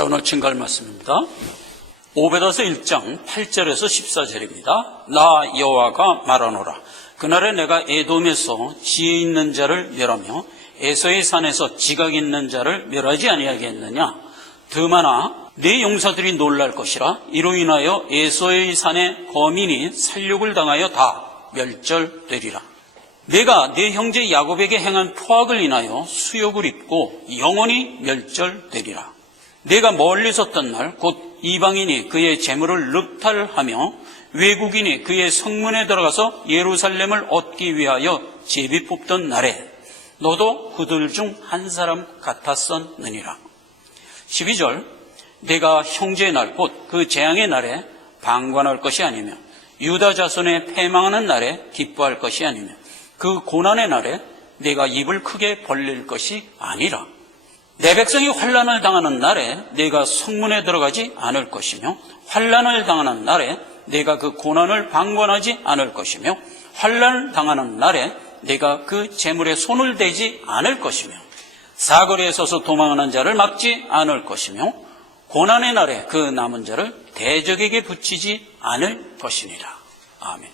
자, 오늘 증거할 말씀입니다. 오베드서 1장 8절에서 14절입니다. 나 여호와가 말하노라. 그날에 내가 에돔에서 지혜 있는 자를 멸하며 에서의 산에서 지각 있는 자를 멸하지 아니하겠느냐. 드마나 내 용사들이 놀랄 것이라. 이로 인하여 에서의 산의 거민이 살육을 당하여 다 멸절되리라. 내가 내 형제 야곱에게 행한 포악을 인하여 수욕을 입고 영원히 멸절되리라. 내가 멀리 섰던 날 곧 이방인이 그의 재물을 륵탈하며 외국인이 그의 성문에 들어가서 예루살렘을 얻기 위하여 제비 뽑던 날에 너도 그들 중 한 사람 같았었느니라. 12절 내가 형제의 날 곧 그 재앙의 날에 방관할 것이 아니며 유다 자손의 패망하는 날에 기뻐할 것이 아니며 그 고난의 날에 내가 입을 크게 벌릴 것이 아니라. 내 백성이 환난을 당하는 날에 내가 성문에 들어가지 않을 것이며 환난을 당하는 날에 내가 그 고난을 방관하지 않을 것이며 환난을 당하는 날에 내가 그 재물에 손을 대지 않을 것이며 사거리에 서서 도망하는 자를 막지 않을 것이며 고난의 날에 그 남은 자를 대적에게 붙이지 않을 것이니라. 아멘.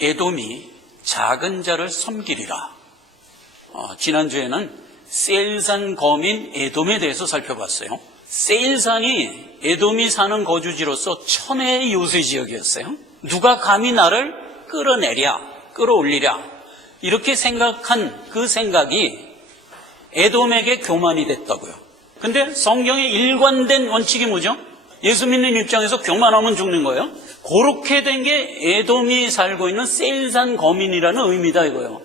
에돔이 작은 자를 섬기리라. 지난주에는 세일산 거민 에돔에 대해서 살펴봤어요. 세일산이 에돔이 사는 거주지로서 천혜의 요새 지역이었어요. 누가 감히 나를 끌어올리랴 이렇게 생각한 그 생각이 에돔에게 교만이 됐다고요. 근데 성경의 일관된 원칙이 뭐죠? 예수 믿는 입장에서 교만하면 죽는 거예요. 그렇게 된 게 에돔이 살고 있는 세일산 거민이라는 의미다 이거예요.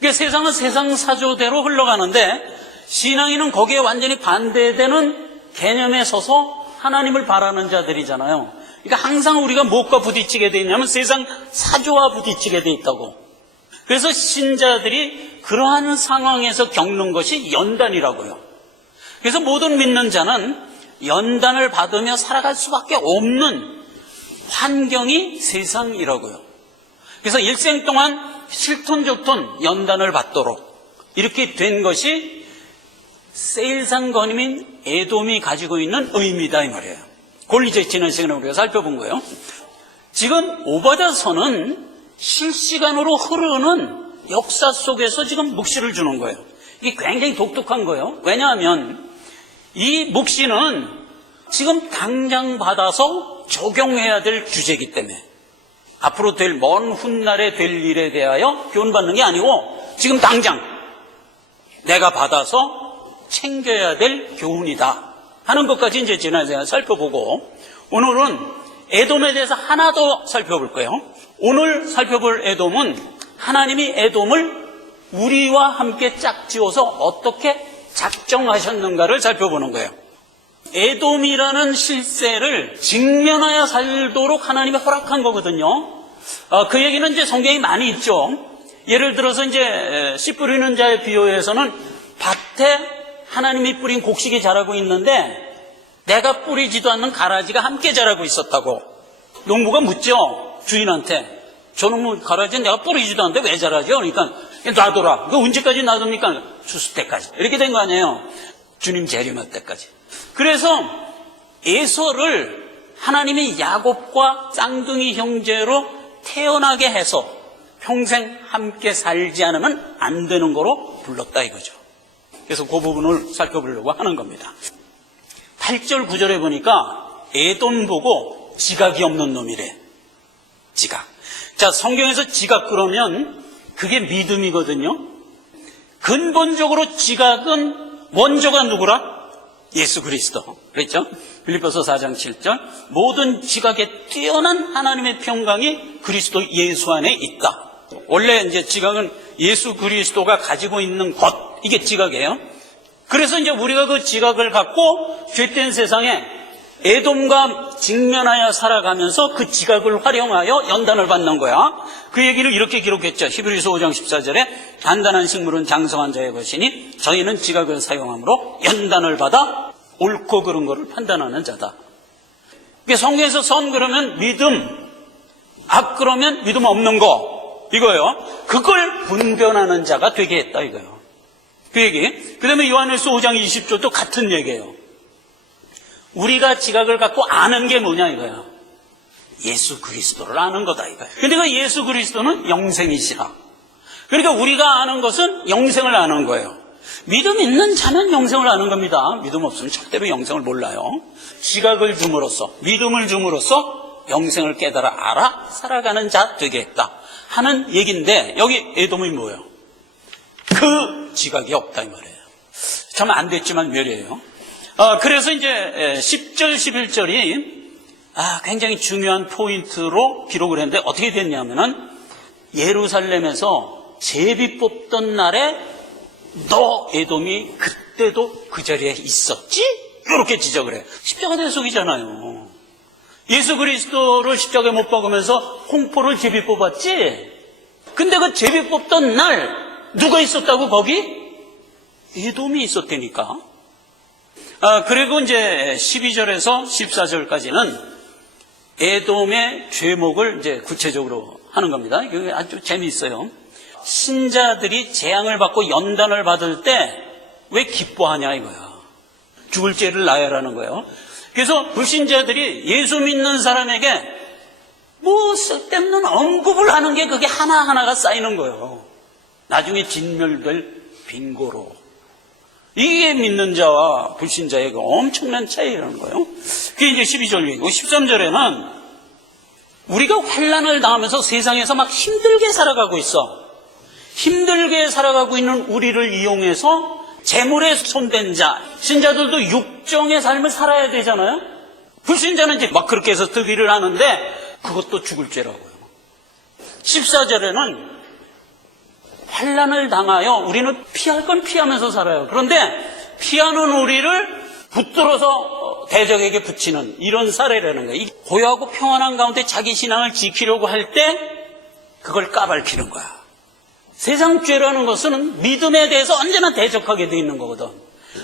그러니까 세상은 세상 사조대로 흘러가는데 신앙인은 거기에 완전히 반대되는 개념에 서서 하나님을 바라는 자들이잖아요. 그러니까 항상 우리가 무엇과 부딪히게 돼 있냐면 세상 사조와 부딪히게 돼 있다고. 그래서 신자들이 그러한 상황에서 겪는 것이 연단이라고요. 그래서 모든 믿는 자는 연단을 받으며 살아갈 수밖에 없는 환경이 세상이라고요. 그래서 일생 동안 실톤적톤 연단을 받도록 이렇게 된 것이 세일산 거민인 에돔이 가지고 있는 의미다 이 말이에요. 그걸 이제 지난 시간에 우리가 살펴본 거예요. 지금 오바다서는 실시간으로 흐르는 역사 속에서 지금 묵시를 주는 거예요. 이게 굉장히 독특한 거예요. 왜냐하면 이 묵시는 지금 당장 받아서 적용해야 될 주제이기 때문에 앞으로 될 먼 훗날에 될 일에 대하여 교훈받는 게 아니고 지금 당장 내가 받아서 챙겨야 될 교훈이다 하는 것까지 이제 지난주에 살펴보고 오늘은 에돔에 대해서 하나 더 살펴볼 거예요. 오늘 살펴볼 에돔은 하나님이 에돔을 우리와 함께 짝지어서 어떻게 작정하셨는가를 살펴보는 거예요. 에돔이라는 실세를 직면하여 살도록 하나님이 허락한 거거든요. 그 얘기는 이제 성경에 많이 있죠. 예를 들어서 이제 씨 뿌리는 자의 비유에서는 밭에 하나님이 뿌린 곡식이 자라고 있는데 내가 뿌리지도 않는 가라지가 함께 자라고 있었다고. 농부가 묻죠. 주인한테. 저놈의 가라지는 내가 뿌리지도 않는데 왜 자라죠? 그러니까 놔둬라. 그 언제까지 놔둡니까? 추수 때까지. 이렇게 된 거 아니에요. 주님 재림할 때까지. 그래서 에서를 하나님이 야곱과 쌍둥이 형제로 태어나게 해서 평생 함께 살지 않으면 안 되는 거로 불렀다 이거죠. 그래서 그 부분을 살펴보려고 하는 겁니다. 8절 9절에 보니까 에돔 보고 지각이 없는 놈이래. 지각. 자, 성경에서 지각 그러면 그게 믿음이거든요. 근본적으로 지각은 원조가 누구라? 예수 그리스도. 그랬죠? 빌립보서 4장 7절. 모든 지각에 뛰어난 하나님의 평강이 그리스도 예수 안에 있다. 원래 이제 지각은 예수 그리스도가 가지고 있는 것, 이게 지각이에요. 그래서 이제 우리가 그 지각을 갖고 죄된 세상에 에돔과 직면하여 살아가면서 그 지각을 활용하여 연단을 받는 거야. 그 얘기를 이렇게 기록했죠. 히브리서 5장 14절에 단단한 식물은 장성한 자의 것이니 저희는 지각을 사용함으로 연단을 받아 옳고 그른 거를 판단하는 자다. 성경에서 선 그러면 믿음, 악 그러면 믿음 없는 거 이거예요. 그걸 분별하는 자가 되게 했다 이거예요. 그 얘기. 그 다음에 요한일서 5장 20절도 같은 얘기예요. 우리가 지각을 갖고 아는 게 뭐냐 이거야. 예수 그리스도를 아는 거다 이거야. 근데 그 예수 그리스도는 영생이시라. 그러니까 우리가 아는 것은 영생을 아는 거예요. 믿음 있는 자는 영생을 아는 겁니다. 믿음 없으면 절대로 영생을 몰라요. 지각을 줌으로써, 믿음을 줌으로써 영생을 깨달아 알아 살아가는 자 되겠다 하는 얘기인데, 여기 에돔이 뭐예요? 그 지각이 없다 이 말이에요. 참 안 됐지만 멸이에요. 그래서 이제 10절 11절이 굉장히 중요한 포인트로 기록을 했는데, 어떻게 됐냐면은 예루살렘에서 제비 뽑던 날에 너 에돔이 그때도 그 자리에 있었지? 이렇게 지적을 해요. 십자가 대속이잖아요. 예수 그리스도를 십자가에 못 박으면서 홍포를 제비 뽑았지? 근데 그 제비 뽑던 날 누가 있었다고 거기? 에돔이 있었다니까. 그리고 이제 12절에서 14절까지는 에돔의 죄목을 이제 구체적으로 하는 겁니다. 이게 아주 재미있어요. 신자들이 재앙을 받고 연단을 받을 때 왜 기뻐하냐 이거야. 죽을 죄를 나열하는 거예요. 그래서 불신자들이 예수 믿는 사람에게 뭐 쓸데없는 언급을 하는 게 그게 하나하나가 쌓이는 거예요. 나중에 진멸될 빈고로. 이게 믿는 자와 불신자의 엄청난 차이라는 거예요. 그게 이제 12절이고, 13절에는 우리가 환난을 당하면서 세상에서 막 힘들게 살아가고 있어. 힘들게 살아가고 있는 우리를 이용해서 재물에 손댄 자, 신자들도 육정의 삶을 살아야 되잖아요. 불신자는 이제 막 그렇게 해서 득의를 하는데 그것도 죽을 죄라고요. 14절에는 환난을 당하여 우리는 피할 건 피하면서 살아요. 그런데 피하는 우리를 붙들어서 대적에게 붙이는 이런 사례라는 거예요. 고요하고 평안한 가운데 자기 신앙을 지키려고 할 때 그걸 까발키는 거야. 세상 죄라는 것은 믿음에 대해서 언제나 대적하게 돼 있는 거거든.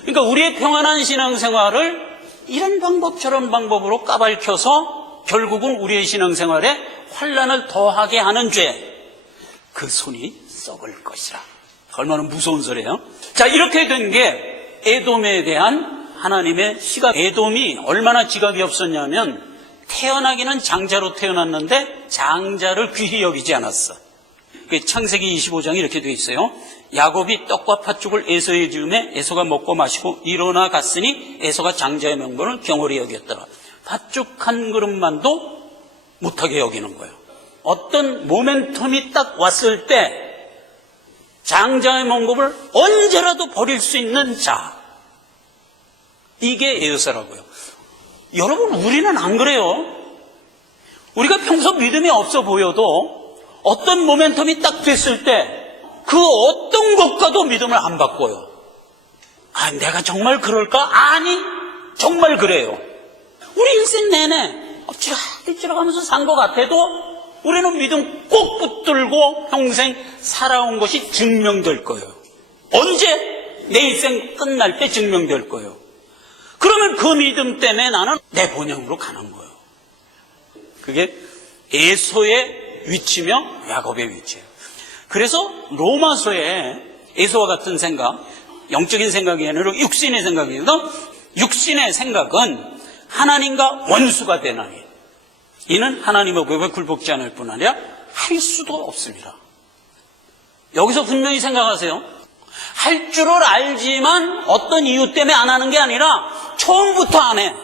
그러니까 우리의 평안한 신앙생활을 이런 방법 저런 방법으로 까발켜서 결국은 우리의 신앙생활에 환난을 더하게 하는 죄, 그 손이 썩을 것이라. 얼마나 무서운 소리예요. 자, 이렇게 된 게 에돔에 대한 하나님의 시각. 에돔이 얼마나 지각이 없었냐면 태어나기는 장자로 태어났는데 장자를 귀히 여기지 않았어. 창세기 25장이 이렇게 되어 있어요. 야곱이 떡과 팥죽을 에서에 주음에 에서가 먹고 마시고 일어나 갔으니 에서가 장자의 명분을 경홀히 여겼더라. 팥죽 한 그릇만도 못하게 여기는 거예요. 어떤 모멘텀이 딱 왔을 때 장자의 명분을 언제라도 버릴 수 있는 자, 이게 에서라고요. 여러분, 우리는 안 그래요. 우리가 평소 믿음이 없어 보여도 어떤 모멘텀이 딱 됐을 때 그 어떤 것과도 믿음을 안 바꿔요. 내가 정말 그럴까? 아니, 정말 그래요. 우리 일생 내내 엎치락뒤치락 하면서 산 것 같아도 우리는 믿음 꼭 붙들고 평생 살아온 것이 증명될 거예요. 언제? 내 일생 끝날 때 증명될 거예요. 그러면 그 믿음 때문에 나는 내 본향으로 가는 거예요. 그게 에서의 위치며 야곱의 위치예요. 그래서 로마서에 에서와 같은 생각, 영적인 생각이 아니라 육신의 생각이거든. 육신의 생각은 하나님과 원수가 되나니 이는 하나님의 법에 굴복지 않을 뿐 아니라 할 수도 없습니다. 여기서 분명히 생각하세요. 할 줄을 알지만 어떤 이유 때문에 안 하는 게 아니라 처음부터 안 해.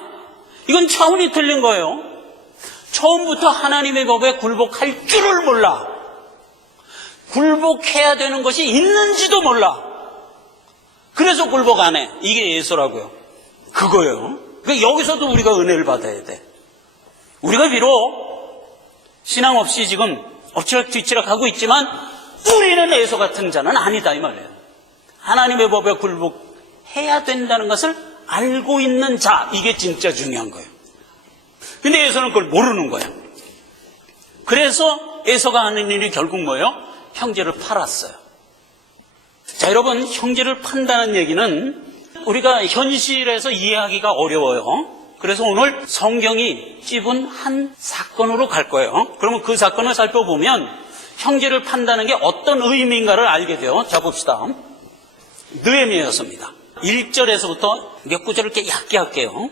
이건 차원이 틀린 거예요. 처음부터 하나님의 법에 굴복할 줄을 몰라. 굴복해야 되는 것이 있는지도 몰라. 그래서 굴복 안 해. 이게 예수라고요. 그거예요. 그러니까 여기서도 우리가 은혜를 받아야 돼. 우리가 비록 신앙 없이 지금 엎치락뒤치락 하고 있지만 우리는 예수 같은 자는 아니다 이 말이에요. 하나님의 법에 굴복해야 된다는 것을 알고 있는 자, 이게 진짜 중요한 거예요. 근데 에서는 그걸 모르는 거예요. 그래서 에서가 하는 일이 결국 뭐예요? 형제를 팔았어요. 자, 여러분, 형제를 판다는 얘기는 우리가 현실에서 이해하기가 어려워요. 그래서 오늘 성경이 찝은 한 사건으로 갈 거예요. 그러면 그 사건을 살펴보면 형제를 판다는 게 어떤 의미인가를 알게 돼요. 자, 봅시다. 느헤미야서입니다. 1절에서부터 몇 구절을 이렇게 얇게 할게요.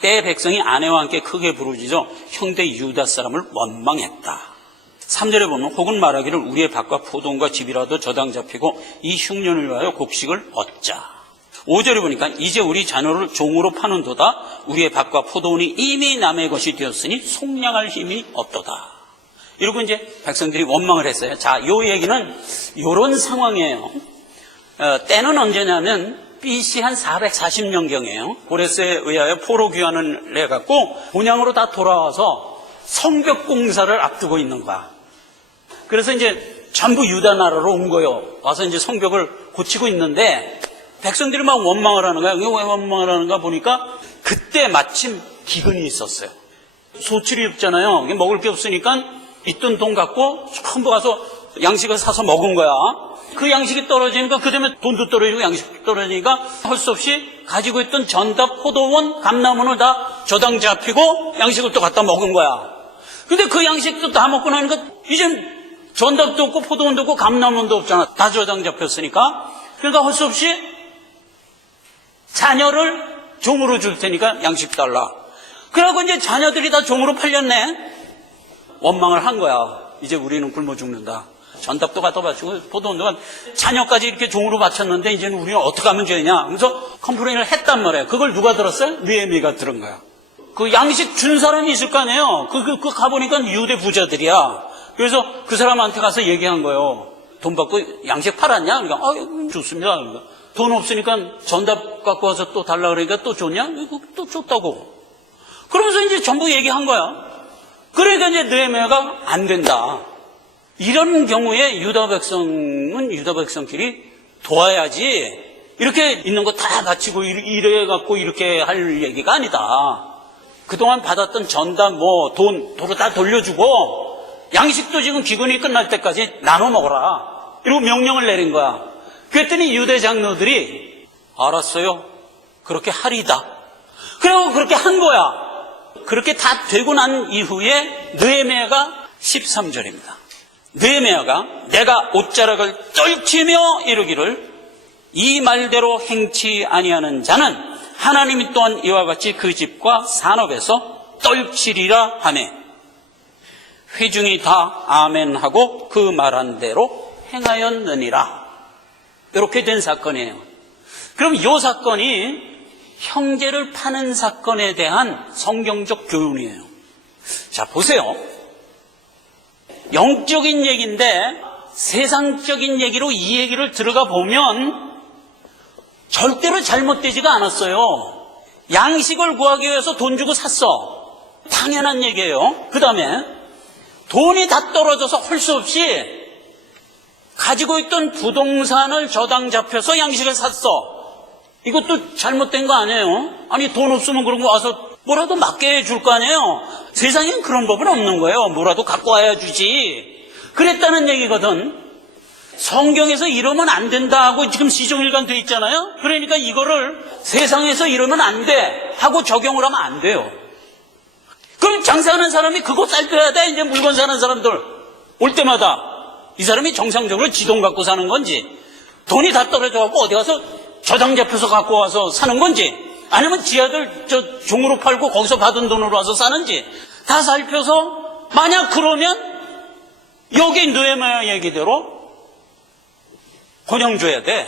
때 백성이 아내와 함께 크게 부르짖어 형제 유다 사람을 원망했다. 3절에 보면 혹은 말하기를 우리의 밭과 포도원과 집이라도 저당 잡히고 이 흉년을 위하여 곡식을 얻자. 5절에 보니까 이제 우리 자녀를 종으로 파는도다. 우리의 밭과 포도원이 이미 남의 것이 되었으니 속량할 힘이 없도다. 이러고 이제 백성들이 원망을 했어요. 자, 요 얘기는 요런 상황이에요. 때는 언제냐면 BC 한 440년경이에요. 고레스에 의하여 포로 귀환을 해갖고 본향으로 다 돌아와서 성벽 공사를 앞두고 있는 거야. 그래서 이제 전부 유다 나라로 온 거예요. 와서 이제 성벽을 고치고 있는데 백성들이 막 원망을 하는 거야. 왜 원망을 하는가 보니까 그때 마침 기근이 있었어요. 소출이 없잖아요. 먹을 게 없으니까 있던 돈 갖고 전부 가서 양식을 사서 먹은 거야. 그 양식이 떨어지니까 그 다음에 돈도 떨어지고 양식도 떨어지니까 할 수 없이 가지고 있던 전답, 포도원, 감나무를 다 저당 잡히고 양식을 또 갖다 먹은 거야. 근데 그 양식도 다 먹고 나니까 이젠 전답도 없고 포도원도 없고 감나무도 없잖아. 다 저당 잡혔으니까. 그러니까 할 수 없이 자녀를 종으로 줄 테니까 양식 달라. 그러고 이제 자녀들이 다 종으로 팔렸네. 원망을 한 거야. 이제 우리는 굶어 죽는다. 전답도 갖다 바치고 포도원도 자녀까지 이렇게 종으로 바쳤는데 이제는 우리는 어떻게 하면 되냐. 그래서 컴플레인을 했단 말이에요. 그걸 누가 들었어요? 느헤미야가 들은 거야. 그 양식 준 사람이 있을 거 아니에요. 그 가보니까 유대 부자들이야. 그래서 그 사람한테 가서 얘기한 거예요. 돈 받고 양식 팔았냐? 그러니까 좋습니다. 그러니까 돈 없으니까 전답 갖고 와서 또 달라 그러니까 또 줬냐? 또 줬다고. 그러면서 이제 전부 얘기한 거야. 그러니까 이제 느헤미야가 안 된다. 이런 경우에 유다 백성은 유다 백성끼리 도와야지 이렇게 있는 거 다 바치고 이래 갖고 이렇게 할 얘기가 아니다. 그동안 받았던 전답 돈으로 다 돌려주고 양식도 지금 기근이 끝날 때까지 나눠 먹어라. 이러고 명령을 내린 거야. 그랬더니 유대 장로들이 알았어요. 그렇게 하리다. 그리고 그렇게 한 거야. 그렇게 다 되고 난 이후에 느헤미야가 13절입니다. 느헤미야가 내가 옷자락을 떨치며 이르기를 이 말대로 행치 아니하는 자는 하나님이 또한 이와 같이 그 집과 산업에서 떨치리라 하매 회중이 다 아멘하고 그 말한 대로 행하였느니라. 이렇게 된 사건이에요. 그럼 이 사건이 형제를 파는 사건에 대한 성경적 교훈이에요. 자, 보세요. 영적인 얘기인데 세상적인 얘기로 이 얘기를 들어가 보면 절대로 잘못되지가 않았어요. 양식을 구하기 위해서 돈 주고 샀어. 당연한 얘기예요. 그 다음에 돈이 다 떨어져서 할 수 없이 가지고 있던 부동산을 저당 잡혀서 양식을 샀어. 이것도 잘못된 거 아니에요? 아니 돈 없으면 그런 거 와서 뭐라도 맞게 해줄 거 아니에요? 세상엔 그런 법은 없는 거예요. 뭐라도 갖고 와야 주지. 그랬다는 얘기거든. 성경에서 이러면 안 된다 하고 지금 시종일관 돼 있잖아요. 그러니까 이거를 세상에서 이러면 안 돼 하고 적용을 하면 안 돼요. 그럼 장사하는 사람이 그거 살펴야 돼. 이제 물건 사는 사람들 올 때마다 이 사람이 정상적으로 지돈 갖고 사는 건지 돈이 다 떨어져갖고 어디 가서 저당 잡혀서 갖고 와서 사는 건지 아니면 지 아들 종으로 팔고 거기서 받은 돈으로 와서 사는지 다 살펴서 만약 그러면 여기 느헤미야 얘기대로 권영줘야 돼.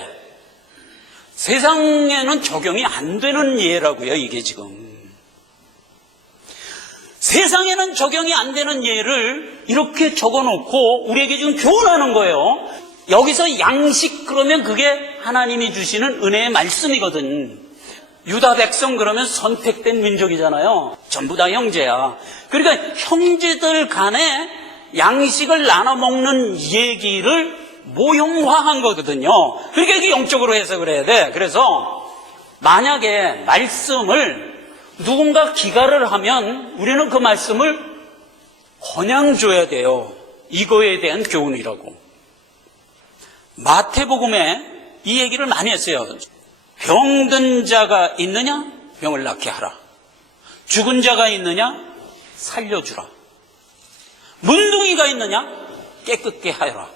세상에는 적용이 안 되는 예라고요. 이게 지금 세상에는 적용이 안 되는 예를 이렇게 적어놓고 우리에게 지금 교훈하는 거예요. 여기서 양식 그러면 그게 하나님이 주시는 은혜의 말씀이거든. 유다 백성 그러면 선택된 민족이잖아요. 전부 다 형제야. 그러니까 형제들 간에 양식을 나눠 먹는 얘기를 모형화한 거거든요. 그러니까 이게 영적으로 해석을 해야 돼. 그래서 만약에 말씀을 누군가 기가를 하면 우리는 그 말씀을 그냥 줘야 돼요. 이거에 대한 교훈이라고. 마태복음에 이 얘기를 많이 했어요. 병든 자가 있느냐? 병을 낫게 하라. 죽은 자가 있느냐? 살려주라. 문둥이가 있느냐? 깨끗게 하여라.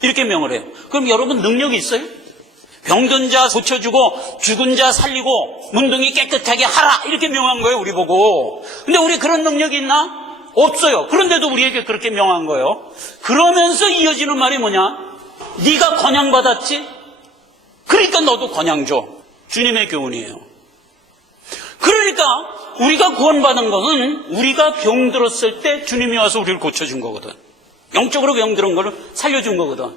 이렇게 명을 해요. 그럼 여러분 능력이 있어요? 병든 자 고쳐주고 죽은 자 살리고 문둥이 깨끗하게 하라 이렇게 명한 거예요, 우리 보고. 근데 우리 그런 능력이 있나? 없어요. 그런데도 우리에게 그렇게 명한 거예요. 그러면서 이어지는 말이 뭐냐? 네가 권양 받았지? 그러니까 너도 권양 줘. 주님의 교훈이에요. 그러니까 우리가 구원받은 것은 우리가 병들었을 때 주님이 와서 우리를 고쳐준 거거든. 영적으로 병들은 걸 살려준 거거든.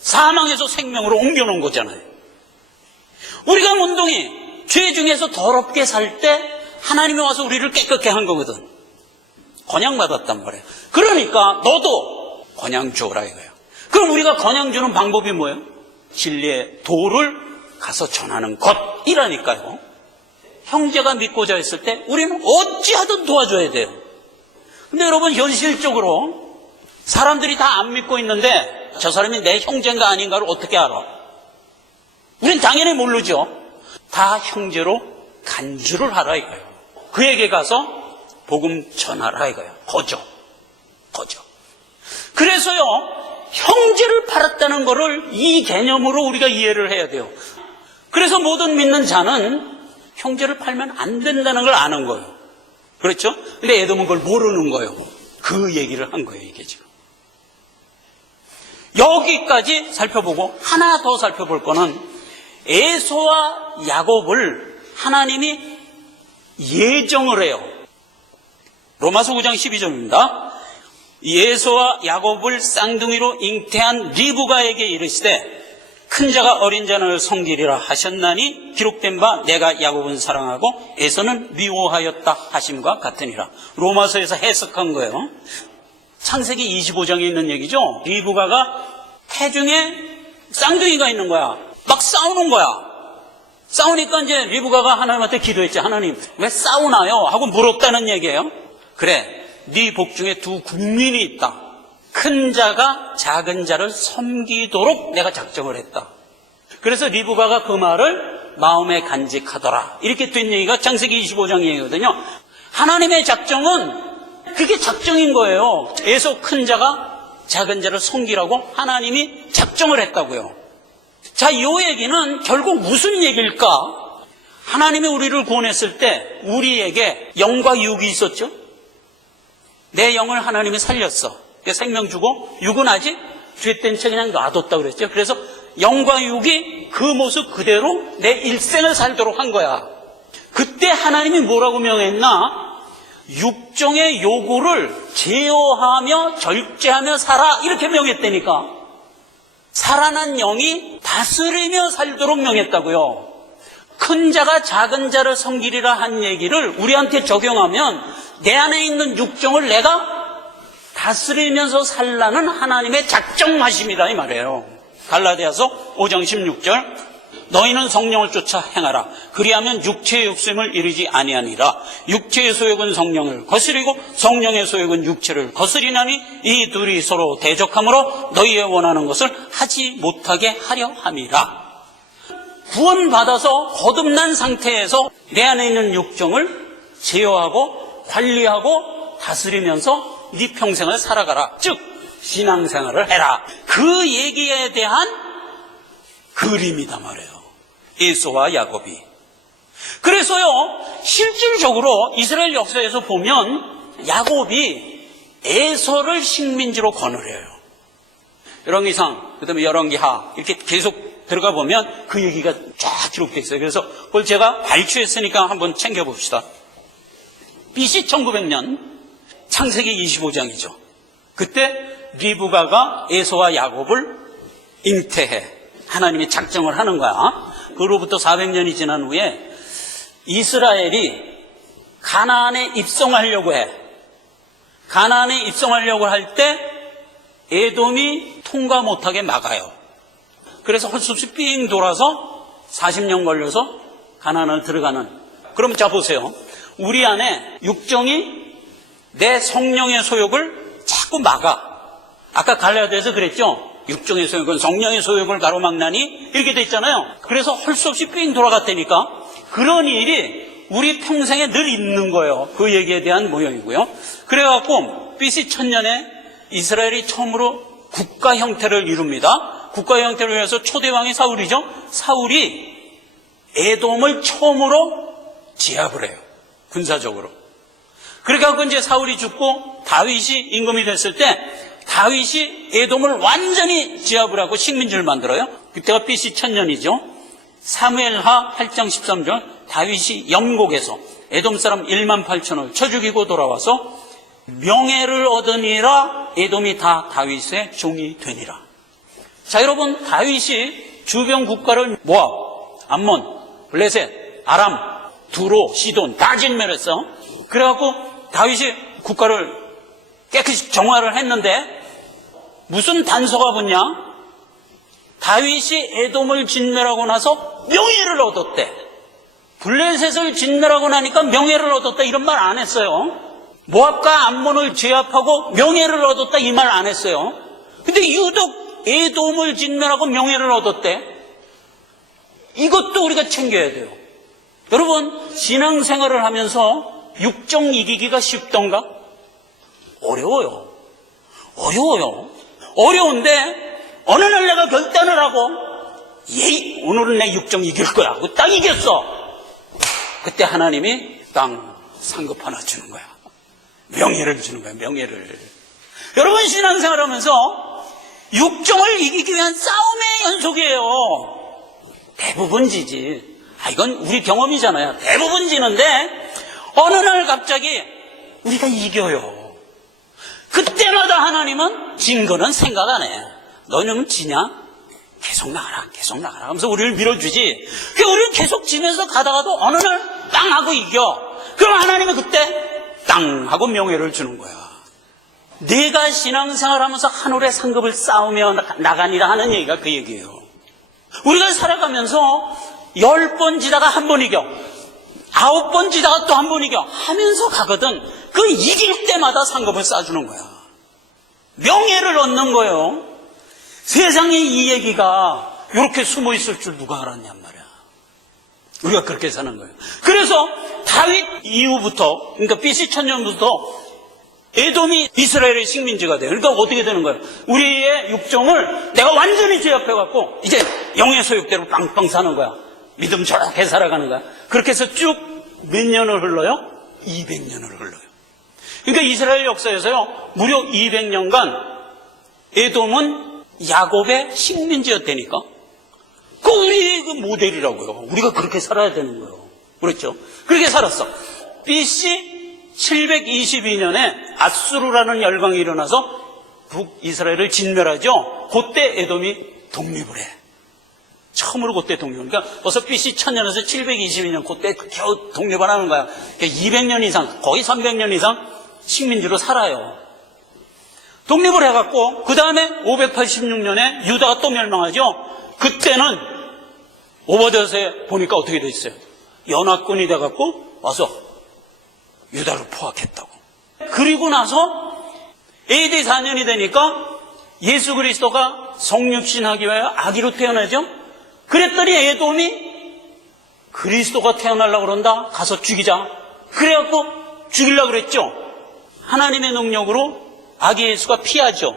사망에서 생명으로 옮겨놓은 거잖아요. 우리가 문둥이 죄 중에서 더럽게 살 때 하나님이 와서 우리를 깨끗게 한 거거든. 권양 받았단 말이에요. 그러니까 너도 권양 줘라 이거예요. 그럼 우리가 권양 주는 방법이 뭐예요? 진리의 도를 가서 전하는 것이라니까요. 형제가 믿고자 했을 때 우리는 어찌하든 도와줘야 돼요. 근데 여러분, 현실적으로 사람들이 다 안 믿고 있는데 저 사람이 내 형제인가 아닌가를 어떻게 알아? 우린 당연히 모르죠. 다 형제로 간주를 하라 이거예요. 그에게 가서 복음 전하라 이거예요. 거저. 그래서요, 형제를 팔았다는 것을 이 개념으로 우리가 이해를 해야 돼요. 그래서 모든 믿는 자는 형제를 팔면 안 된다는 걸 아는 거예요. 그렇죠? 근데 에돔은 그걸 모르는 거예요. 그 얘기를 한 거예요, 이게 지금. 여기까지 살펴보고 하나 더 살펴볼 거는 에서와 야곱을 하나님이 예정을 해요. 로마서 9장 12절입니다. 에서와 야곱을 쌍둥이로 잉태한 리브가에게 이르시되 큰 자가 어린 자를 섬기리라 하셨나니 기록된 바 내가 야곱은 사랑하고 에서는 미워하였다 하심과 같으니라. 로마서에서 해석한 거예요. 창세기 25장에 있는 얘기죠. 리브가가 태중에 쌍둥이가 있는 거야. 막 싸우는 거야. 싸우니까 이제 리브가가 하나님한테 기도했지. 하나님 왜 싸우나요? 하고 물었다는 얘기예요. 그래, 네 복중에 두 국민이 있다. 큰 자가 작은 자를 섬기도록 내가 작정을 했다. 그래서 리브가가 그 말을 마음에 간직하더라. 이렇게 된 얘기가 창세기 25장 얘기거든요. 하나님의 작정은 그게 작정인 거예요. 에서 큰 자가 작은 자를 섬기라고 하나님이 작정을 했다고요. 자, 이 얘기는 결국 무슨 얘기일까? 하나님이 우리를 구원했을 때 우리에게 영과 육이 있었죠. 내 영을 하나님이 살렸어. 생명 주고 육은 아직 죄된 채 그냥 놔뒀다고 그랬죠. 그래서 영과 육이 그 모습 그대로 내 일생을 살도록 한 거야. 그때 하나님이 뭐라고 명했나? 육정의 요구를 제어하며 절제하며 살아, 이렇게 명했다니까. 살아난 영이 다스리며 살도록 명했다고요. 큰 자가 작은 자를 섬기리라 한 얘기를 우리한테 적용하면 내 안에 있는 육정을 내가 다스리면서 살라는 하나님의 작정하심이다 이 말이에요. 갈라디아서 5장 16절 너희는 성령을 쫓아 행하라. 그리하면 육체의 욕심을 이루지 아니하니라. 육체의 소욕은 성령을 거스리고 성령의 소욕은 육체를 거스리나니 이 둘이 서로 대적하므로 너희의 원하는 것을 하지 못하게 하려 함이라. 구원받아서 거듭난 상태에서 내 안에 있는 육정을 제어하고 관리하고 다스리면서 네 평생을 살아가라. 즉 신앙생활을 해라. 그 얘기에 대한 그림이다 말이에요. 에서와 야곱이. 그래서요, 실질적으로 이스라엘 역사에서 보면 야곱이 에서를 식민지로 거느려요. 열왕기상, 그 다음에 열왕기하 이렇게 계속 들어가 보면 그 얘기가 쫙 기록되어 있어요. 그래서 그걸 제가 발췌했으니까 한번 챙겨봅시다. BC 1900년 창세기 25장이죠. 그때 리브가가 에서와 야곱을 잉태해. 하나님이 작정을 하는 거야. 그로부터 400년이 지난 후에 이스라엘이 가나안에 입성하려고 해. 가나안에 입성하려고 할 때 에돔이 통과 못하게 막아요. 그래서 할 수 없이 삥 돌아서 40년 걸려서 가나안을 들어가는. 그럼 자 보세요. 우리 안에 육정이 내 성령의 소욕을 자꾸 막아. 아까 갈라디아에서 그랬죠. 육정의 소욕은 성령의 소욕을 가로막나니 이렇게 돼 있잖아요. 그래서 할 수 없이 삥 돌아갔다니까. 그런 일이 우리 평생에 늘 있는 거예요. 그 얘기에 대한 모형이고요. 그래갖고 BC 1000년에 이스라엘이 처음으로 국가 형태를 이룹니다. 국가 형태를 위해서 초대왕이 사울이죠. 사울이 에돔을 처음으로 제압을 해요. 군사적으로. 그래갖고 이제 사울이 죽고 다윗이 임금이 됐을 때 다윗이 에돔을 완전히 제압을 하고 식민지를 만들어요. 그때가 BC 1000년이죠. 사무엘하 8장 13절 다윗이 영곡에서 에돔 사람 1만 8천을 쳐 죽이고 돌아와서 명예를 얻으니라 에돔이 다 다윗의 종이 되니라. 자, 여러분, 다윗이 주변 국가를 모압, 암몬, 블레셋, 아람, 두로, 시돈 다 진멸했어. 그래갖고 다윗이 국가를 깨끗이 정화를 했는데 무슨 단서가 붙냐? 다윗이 에돔을 진멸하고 나서 명예를 얻었대. 블레셋을 진멸하고 나니까 명예를 얻었다 이런 말 안 했어요. 모압과 암몬을 제압하고 명예를 얻었다 이 말 안 했어요. 근데 유독 에돔을 진멸하고 명예를 얻었대. 이것도 우리가 챙겨야 돼요. 여러분, 신앙생활을 하면서 육정 이기기가 쉽던가? 어려워요. 어려운데 어느 날 내가 결단을 하고 예이 오늘은 내 육정 이길 거야 하고 딱 이겼어. 그때 하나님이 땅 상급 하나 주는 거야. 명예를 주는 거야. 명예를. 여러분, 신앙생활하면서 육정을 이기기 위한 싸움의 연속이에요. 대부분 지지. 이건 우리 경험이잖아요. 대부분 지는데 어느 날 갑자기 우리가 이겨요. 그때마다 하나님은 진 거는 생각 안 해. 너는 지냐? 계속 나가라 하면서 우리를 밀어주지. 우리를 계속 지면서 가다가도 어느 날 땅 하고 이겨. 그럼 하나님은 그때 땅 하고 명예를 주는 거야. 내가 신앙생활하면서 하늘의 상급을 싸우며 나가니라 하는 얘기가 그 얘기예요. 우리가 살아가면서 10번 지다가 한 번 이겨, 9번 지다가 또 한 번 이겨 하면서 가거든. 그 이길 때마다 상급을 쌓아주는 거야. 명예를 얻는 거예요. 세상에 이 얘기가 이렇게 숨어 있을 줄 누가 알았냔 말이야. 우리가 그렇게 사는 거예요. 그래서 다윗 이후부터, 그러니까 BC 1000년부터 에돔이 이스라엘의 식민지가 돼요. 그러니까 어떻게 되는 거예요? 우리의 육정을 내가 완전히 제압해갖고 이제 영의 소욕대로 빵빵 사는 거야. 믿음 저렇게 살아가는 거야. 그렇게 해서 쭉 몇 년을 흘러요? 200년을 흘러요. 그러니까 이스라엘 역사에서요, 무려 200년간 에돔은 야곱의 식민지였다니까. 그 우리의 그 모델이라고요. 우리가 그렇게 살아야 되는 거예요. 그렇죠? 그렇게 살았어. BC 722년에 아수르라는 열강이 일어나서 북이스라엘을 진멸하죠. 그때 에돔이 독립을 해. 처음으로 그때 독립을. 그러니까 벌써 BC 1000년에서 722년 그때 겨우 독립을 하는 거야. 그러니까 200년 이상, 거의 300년 이상 식민지로 살아요. 독립을 해갖고 그 다음에 586년에 유다가 또 멸망하죠. 그때는 오버데스에 보니까 어떻게 돼 있어요? 연합군이 돼갖고 와서 유다를 포악했다고. 그리고 나서 AD 4년이 되니까 예수 그리스도가 성육신하기 위하여 아기로 태어나죠. 그랬더니 에돔이 그리스도가 태어나려고 그런다. 가서 죽이자. 그래갖고 죽이려고 그랬죠. 하나님의 능력으로 아기 예수가 피하죠.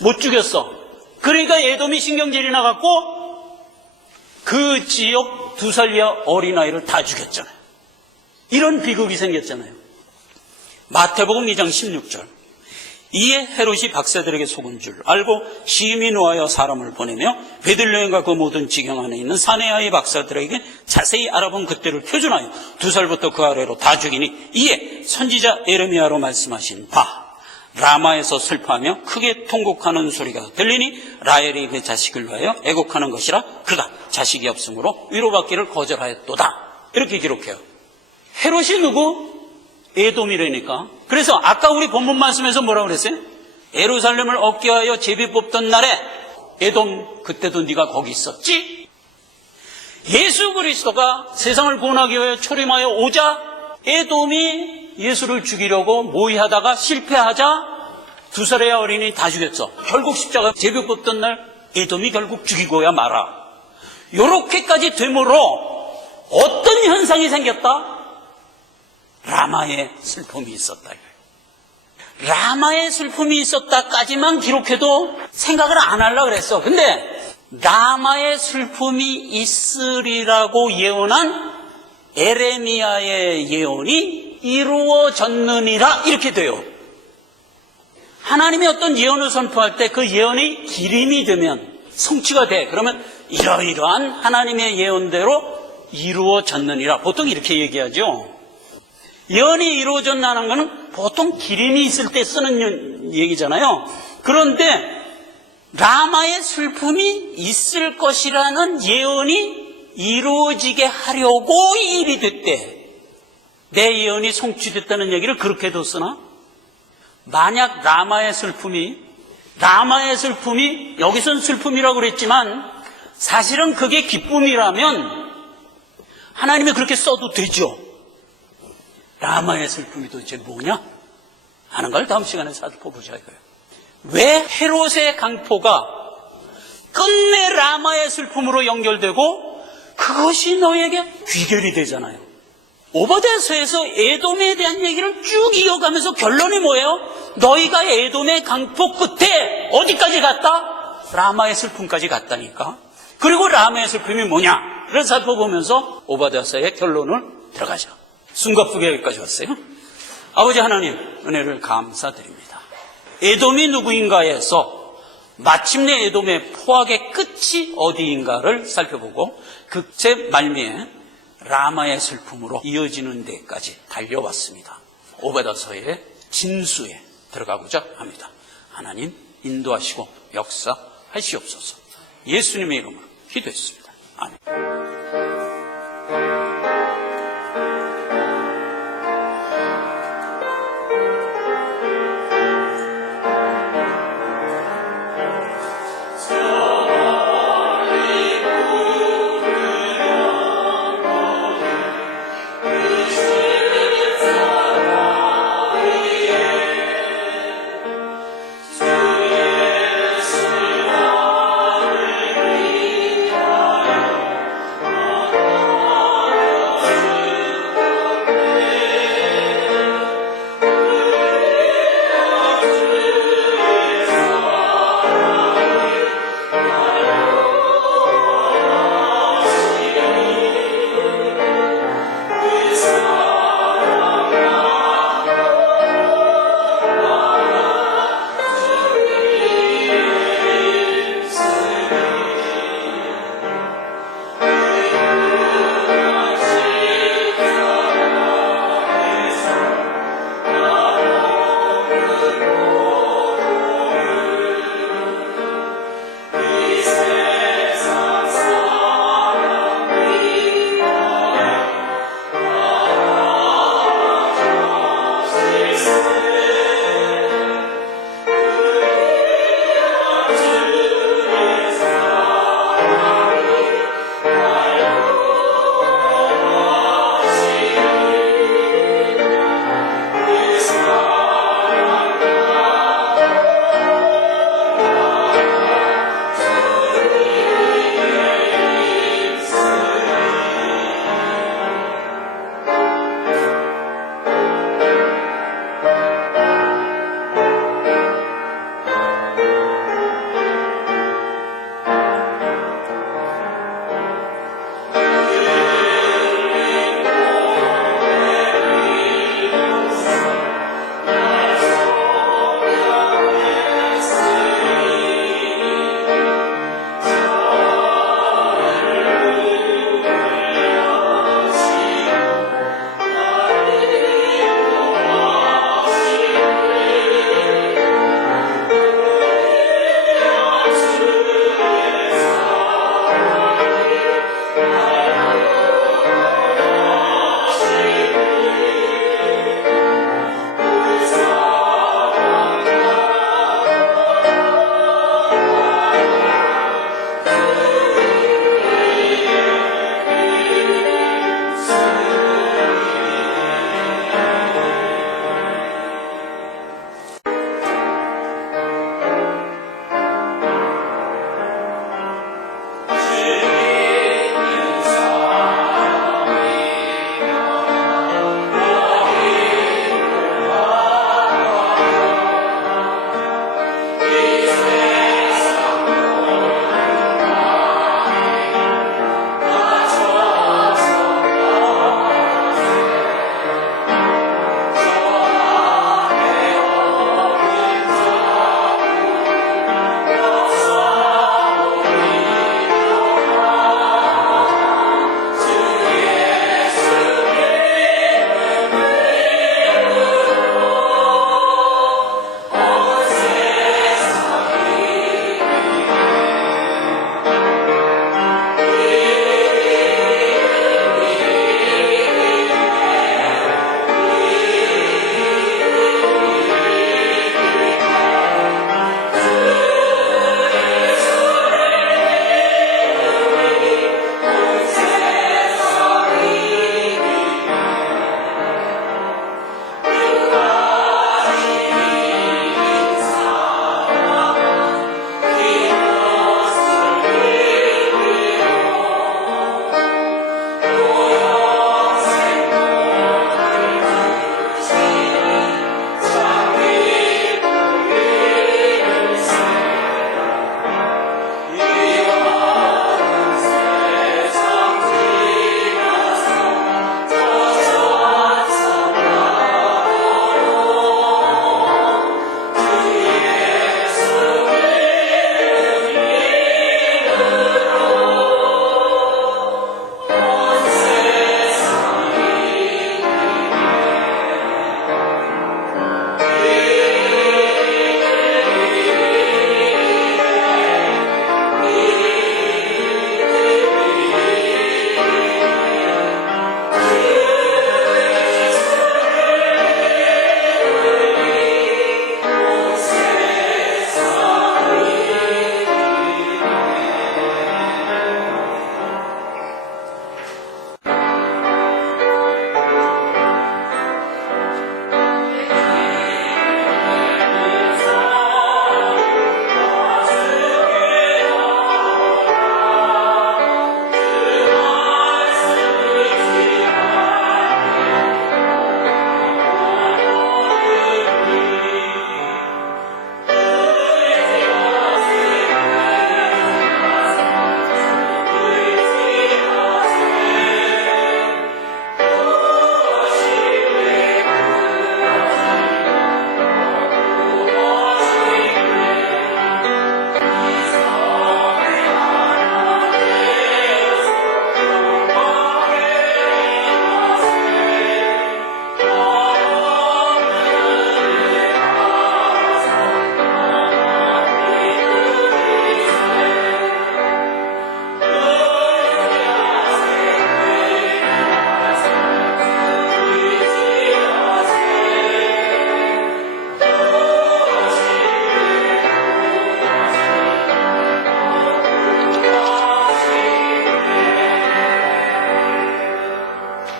못 죽였어. 그러니까 에돔이 신경질이 나갖고 그 지역 2살 이하 어린아이를 다 죽였잖아요. 이런 비극이 생겼잖아요. 마태복음 2장 16절. 이에 헤롯이 박사들에게 속은 줄 알고 심히 노하여 사람을 보내며 베들레헴과 그 모든 지경 안에 있는 사내아이 박사들에게 자세히 알아본 그때를 표준하여 2살부터 그 아래로 다 죽이니 이에 선지자 예레미야로 말씀하신 바 라마에서 슬퍼하며 크게 통곡하는 소리가 들리니 라헬이 그 자식을 위하여 애곡하는 것이라 그가 자식이 없으므로 위로받기를 거절하였도다. 이렇게 기록해요. 헤롯이 누구? 에돔이라니까. 그래서 아까 우리 본문 말씀에서 뭐라고 그랬어요? 예루살렘을 얻게 하여 제비 뽑던 날에 에돔 그때도 네가 거기 있었지? 예수 그리스도가 세상을 구원하기 위해 초림하여 오자 에돔이 예수를 죽이려고 모의하다가 실패하자 2살의 어린이 다 죽였어. 결국 십자가 제비 뽑던 날 에돔이 결국 죽이고야 말아. 요렇게까지 되므로 어떤 현상이 생겼다? 라마의 슬픔이 있었다. 라마의 슬픔이 있었다까지만 기록해도 생각을 안 하려고 그랬어. 근데 라마의 슬픔이 있으리라고 예언한 에레미야의 예언이 이루어졌느니라 이렇게 돼요. 하나님이 어떤 예언을 선포할 때 그 예언이 기림이 되면 성취가 돼. 그러면 이러이러한 하나님의 예언대로 이루어졌느니라. 보통 이렇게 얘기하죠. 예언이 이루어졌다는 것은 보통 기림이 있을 때 쓰는 얘기잖아요. 그런데 라마의 슬픔이 있을 것이라는 예언이 이루어지게 하려고 이 일이 됐대. 내 예언이 성취됐다는 얘기를 그렇게도 쓰나? 만약 라마의 슬픔이 여기서는 슬픔이라고 그랬지만 사실은 그게 기쁨이라면 하나님이 그렇게 써도 되죠. 라마의 슬픔이 도대체 뭐냐 하는 걸 다음 시간에 살펴보자 이거예요. 왜 헤롯의 강포가 끝내 라마의 슬픔으로 연결되고 그것이 너에게 귀결이 되잖아요. 오바댜서에서 에돔에 대한 얘기를 쭉 이어가면서 결론이 뭐예요? 너희가 에돔의 강포 끝에 어디까지 갔다? 라마의 슬픔까지 갔다니까. 그리고 라마의 슬픔이 뭐냐?를 살펴보면서 오바댜서의 결론을 들어가죠. 숨가쁘게 여기까지 왔어요. 아버지 하나님 은혜를 감사드립니다. 에돔이 누구인가에서 마침내 에돔의 포악의 끝이 어디인가를 살펴보고 극제 말미에 라마의 슬픔으로 이어지는 데까지 달려왔습니다. 오바댜서의 진수에 들어가고자 합니다. 하나님 인도하시고 역사하시옵소서. 예수님의 이름으로 기도했습니다. 아멘.